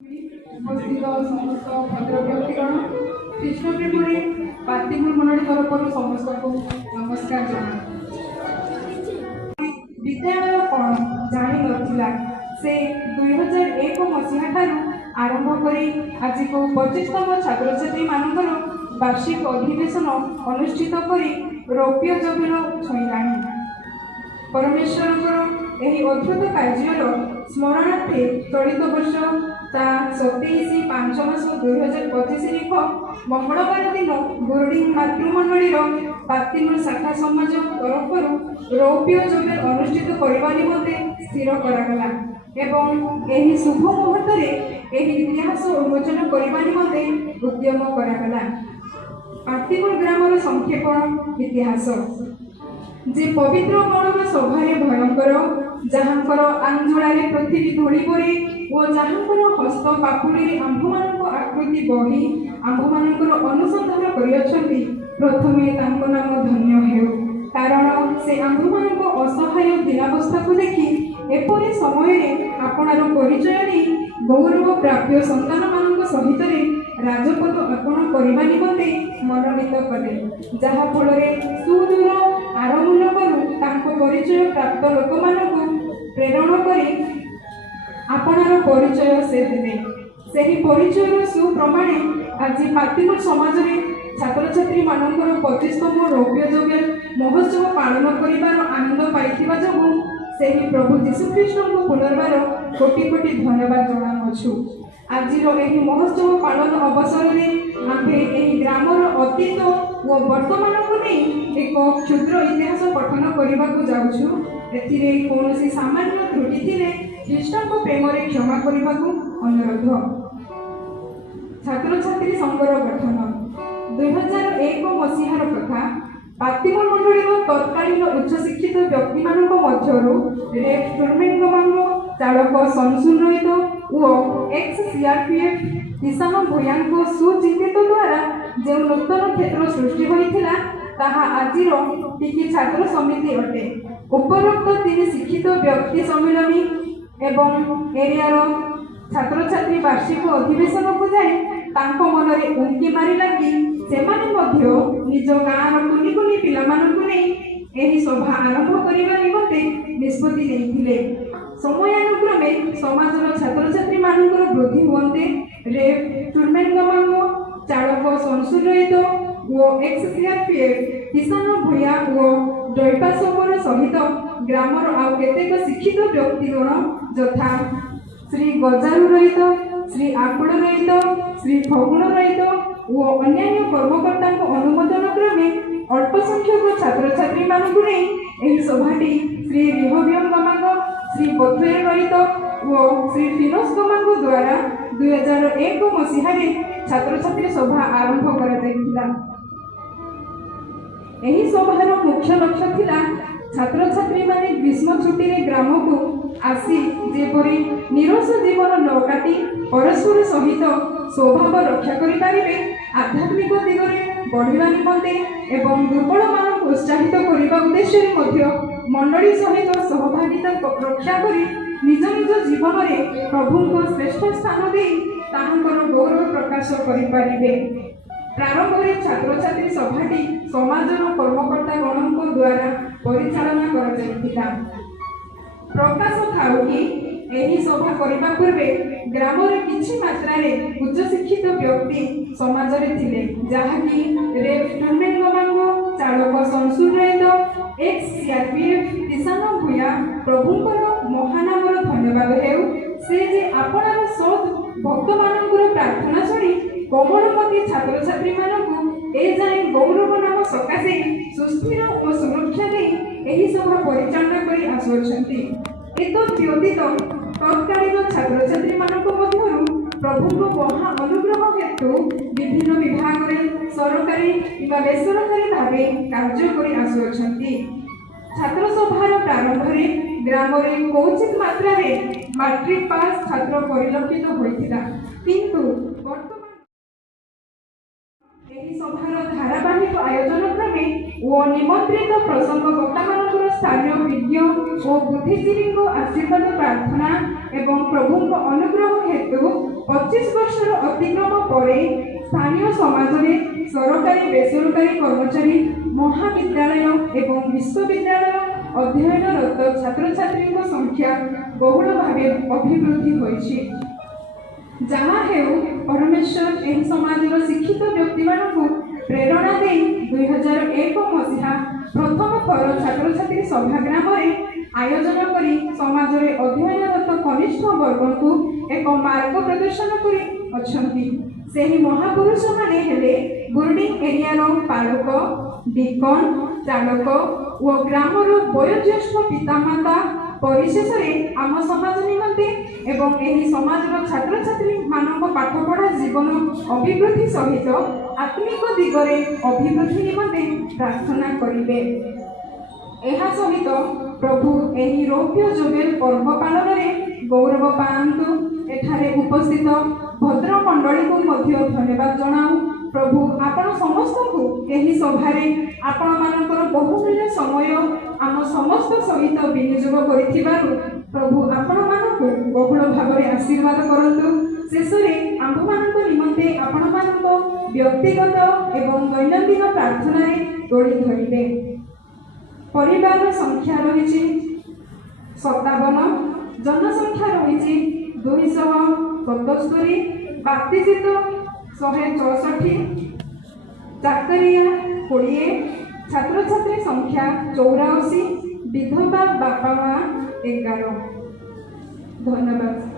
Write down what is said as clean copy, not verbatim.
उपस्थित समस्त भद्रव्यक्तिगण कृष्णप्रेमी पातिमूल मंडली तरफ समस्त को नमस्कार जना। विद्यालय कौन जानी नथिला से 2001 मसीहा ठारू आरंभ करी आज को 25तम छात्र छात्री मानकर वार्षिक अधिवेशन अनुष्ठित करी रौप्य जुबेल छुईलाणी। परमेश्वर एही अद्भुत कार्यर स्मरणार्थे चलित वर्ष ता 27/5/2025 मंगलवार दिन गुरुडिंग मातृमंडली पातिमूल शाखा समाज तरफ रौप्य जुबेल अनुष्ठित करने निमंते स्थिर करागला एवं एही शुभ मुहूर्त एही इतिहास उन्मोचन करने निमंते उद्यम करागला। पातिमूल ग्रामर संक्षेप इतिहास जे पवित्र गणर सभारे भयंकर जहाँकर आंजुलारे पृथ्वी धूली पड़े और जहाँकर हस्त पापुड़ी आंभमानक आकृति बढ़ी आंभमानकर अनुसंधान करियछंती प्रथमे तांको नाम धन्य हेउ कारण से आंभमानक असहाय दीनावस्था को देखि एपरि समय आपणार परिचय नहीं गौरव प्राप्य संतान मानक सहित राजपद अर्पण करने निमंते मनोनीत कले जहा फल सुदूर आरमूलकरू तांको परिचय प्राप्त लोक मानक प्रेरण करी आपणार परिचय से देवे। सही परिचय सुप्रमाणे आज पातिमूल समाज में छात्र छात्री मानकर 25तम रौप्य जुबेल महोत्सव पालन करिबार आनंद पाइथिबा जोगु सही प्रभु जीशुख्रीष्ण को पुनर्बार कोटि कोटि धन्यवाद जणाउछु। आज महोत्सव पालन अवसर में आम्भे ग्रामर अतीत और वर्तमान को नहीं एक क्षुद्र इतिहास पठन करने को जाऊँ। एथिरे कौनसी सामान्य त्रुटि थिले ख्रीष्ट को प्रेम क्षमा करने को अनुरोध। छात्र छात्री संघर गठन 2001 मसीहार कथा पातिमूल मंडलीर तत्कालीन उच्च शिक्षित व्यक्ति मानक मध्यरु रेफ टुर्मेंगमांग चालक संसुन रहित और एक्स सीआरपीएफ किसान भूयांको सुचिंतित द्वारा जो नूतन क्षेत्र सृष्टि होइथिला ताहा आजिर टिकी छात्र समिति अटे। उपरोक्त तीन शिक्षित व्यक्ति सम्मिलनी एवं एरियार छात्र छात्री वार्षिक अधिवेशन को जाए तांको मनरे उंकी मारी लगी सेमाने मध्य निज गाँर कुनि कुनि पिलामानंकु नै एही सभा आरंभ करिबा निमंते निष्पत्ति नेइथिले। समयानुक्रमे समाजर छात्र छात्री मानकर वृद्धि हुअन्ते रेफ टुर्मेंगमांग चालक संसुर रहित और एक्स सीआरपीएफ किसान भूया और डैपासमर सहित ग्रामर आउ केतेक शिक्षित व्यक्तिगण यथा श्री गजारु रहित श्री आकुड़ रहित श्री फगुण रहित और अन्यान्य कर्मकर्ता अनुमोदन क्रमे अल्प संख्यक छात्र छात्री मानकु नै एही सभाटी श्री रिहव्यम गमांग श्री बथुएर रहित और श्री फिनोस गमांग द्वारा 2001 मसीहारे छात्र छात्री सभा आरंभ करा जायतिला। एही सभार मुख्य लक्ष्य थिला छात्र छात्री माने ग्रीष्म छुट्टी रे ग्राम को आसी जेपरि निरस जीवन न काटी परस्पर सहित स्वभाव रक्षा करि पारिबे आध्यात्मिक दिगरे बढ़िबा निमंते एवं दुर्बल मानक उत्साहित करने उद्देश्य मंडली सहित सहभागिता रक्षा करी निज निज जीवन में प्रभु को श्रेष्ठ स्थान दे ताहांकर गौरव प्रकाश करिपारिबे। प्रारंभ में छात्र छात्री सभाटी समाजर कर्मकर्ता गणों द्वारा परिचालना करा जायतिला। प्रकाश थाउ कि एही सभा करबा पूर्वे ग्रामर किछि मात्रा रे उच्च शिक्षित व्यक्ति समाज रे थिले जहाँकि रेफ टुर्मेंगमांग चालक संसुर रहित एक्स सीआरपीएफ किसान भूया प्रभुंकर महानामर धन्यवाद हेउ से जे आपणार सद भक्त मानकर प्रार्थना शुणी कोमलमती छात्र छात्री मानकु ए जाय गौरव नाम सकाशे सुस्थिर और सुरक्षा दे एही सभा परिचालना करी आसुछंती। एतद व्यतीत तत्कालीन छात्र छात्री मानक मध्यरु प्रभुଙ୍କ महा अनुग्रह हेतु विभिन्न विभाग रे सरकारी किंवा बेसरकारी भावे कार्य करी आसुछंती। छात्र सभार प्रारंभ रे ग्राम रे कौचित मात्रा रे मैट्रिक पास छात्र परिलक्षित होइथिला किंतु वर्तमान एही सभार धारावाहिक आयोजन क्रमे ଓ ନିମନ୍ତ୍ରିତ ପ୍ରସଙ୍ଗକର୍ତ୍ତାମାନଙ୍କର ସ୍ଥାନୀୟ ବିଜ୍ଞ ଓ ବୁଦ୍ଧିଜୀବୀଙ୍କ ଆଶୀର୍ବାଦ ପ୍ରାର୍ଥନା ଏବଂ ପ୍ରଭୁଙ୍କ ଅନୁଗ୍ରହ ହେତୁ 25 ବର୍ଷର ଅତିକ୍ରମ ପରେ ସ୍ଥାନୀୟ ସମାଜରେ ସରକାରୀ ବେସରକାରୀ କର୍ମଚାରୀ ମହାବିଦ୍ୟାଳୟ ଏବଂ ବିଶ୍ୱବିଦ୍ୟାଳୟ ଅଧ୍ୟୟନରତ ଛାତ୍ରଛାତ୍ରୀଙ୍କ ସଂଖ୍ୟା ବହୁଳ ଭାବେ ଅଭିବୃଦ୍ଧି ହୋଇଛି। ଯାହା ହେଉ ପରମେଶ୍ୱର ଏହି ସମାଜର ଶିକ୍ଷିତ ବ୍ୟକ୍ତିମାନଙ୍କୁ ପ୍ରେରଣା ଦେଇ 2001 ମସିହା ପ୍ରଥମ ଥର ଛାତ୍ରଛାତ୍ରୀ ସଭାଗ୍ରାମରେ ଆୟୋଜନ କରି ସମାଜରେ ଅଧ୍ୟୟନରତ କନିଷ୍ଠ ବର୍ଗଙ୍କୁ ଏକ ମାର୍ଗ ପ୍ରଦର୍ଶନ କରି ଅଛନ୍ତି। ସେହି ମହାପୁରୁଷମାନେ ହେଲେ ବୁର୍ଡିଂ ଏରିଆର ପାଳକ, ଡିକନ, ଚାଳକ ଓ ଗ୍ରାମର ବୟୋଜ୍ୟେଷ୍ଠ ପିତାମାତା, ପରିଶେଷରେ ଆମ ସମାଜ ନିମନ୍ତେ ଏବଂ ଏହି ସମାଜର ଛାତ୍ରଛାତ୍ରୀମାନଙ୍କ ପାଠପଢ଼ା ଜୀବନ ଅଭିବୃଦ୍ଧି ସହିତ ଆତ୍ମିକ ଦିଗରେ ଅଭିବୃଦ୍ଧି ନିମନ୍ତେ ପ୍ରାର୍ଥନା କରିବେ। ଏହା ସହିତ ପ୍ରଭୁ ଏହି ରୌପ୍ୟ ଜୁବେଲ ପର୍ବ ପାଳନରେ ଗୌରବ ପାଆନ୍ତୁ। ଏଠାରେ ଉପସ୍ଥିତ ଭଦ୍ରମଣ୍ଡଳୀକୁ ମଧ୍ୟ ଧନ୍ୟବାଦ ଜଣାଉ। ପ୍ରଭୁ ଆପଣ ସମସ୍ତଙ୍କୁ ଏହି ସଭାରେ ଆପଣମାନଙ୍କର ବହୁମୂଲ୍ୟ ସମୟ ଆମ ସମସ୍ତ ସହିତ ବିନିଯୋଗ କରିଥିବାରୁ ପ୍ରଭୁ ଆପଣମାନଙ୍କୁ ବହୁଳ ଭାବରେ ଆଶୀର୍ବାଦ କରନ୍ତୁ। ଶେଷରେ ଆମ୍ଭମାନଙ୍କ ନିମନ୍ତେ ଆପଣମାନଙ୍କ ବ୍ୟକ୍ତିଗତ ଏବଂ ଦୈନନ୍ଦିନ ପ୍ରାର୍ଥନାରେ ତୋଳି ଧରିବେ। ପରିବାରର ସଂଖ୍ୟା ରହିଛି 57, ଜନସଂଖ୍ୟା ରହିଛି 277, ବାପ୍ତିଜିତ 164, ଚାକରିଆ 20, ଛାତ୍ରଛାତ୍ରୀ ସଂଖ୍ୟା 84, ବିଧବା ବାପା ମା 11। ଧନ୍ୟବାଦ।